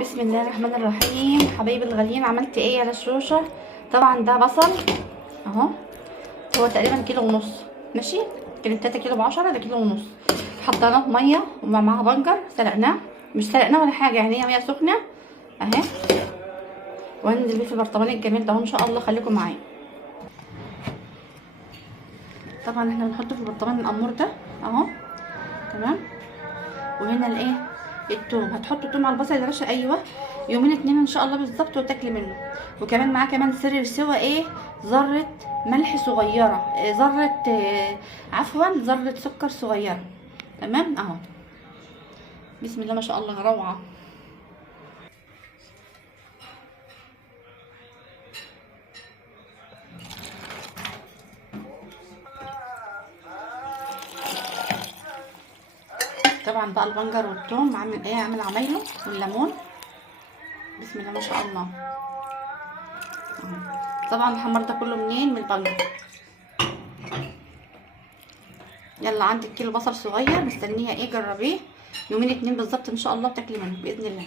بسم الله الرحمن الرحيم. حبايبي الغاليين، عملت ايه على الشوشه؟ طبعا ده بصل اهو، هو تقريبا كيلو ونص. ماشي، كانت 3 كيلو ب10، ده كيلو ونص. حطيناه ميه ومعاها بنجر، سلقناه. مش سلقناه ولا حاجه، يعني هي ميه سخنه اهي. وهننزل بيه في البرطمان الجميل ده ان شاء الله. خليكم معايا. طبعا احنا بنحطه في البرطمان الامور ده اهو، تمام. وهنا الايه، التوم. هتحطوا توم على البصل يا باشا، ايوه، يومين 2 ان شاء الله بالظبط وتاكلي منه. وكمان معاه كمان سر السوا ايه، ذره ملح صغيره، ذره عفوا ذره سكر صغيره، تمام اهو. بسم الله ما شاء الله، روعه. طبعا بقى البنجر والثوم عامل ايه، عامل عمايله، والليمون. بسم الله ما شاء الله. طبعا الحمر ده كله منين؟ من البنجر. يلا، عندك كيلو بصل صغير مستنيه ايه، جربيه يومين 2 بالظبط ان شاء الله بتاكلي منه باذن الله.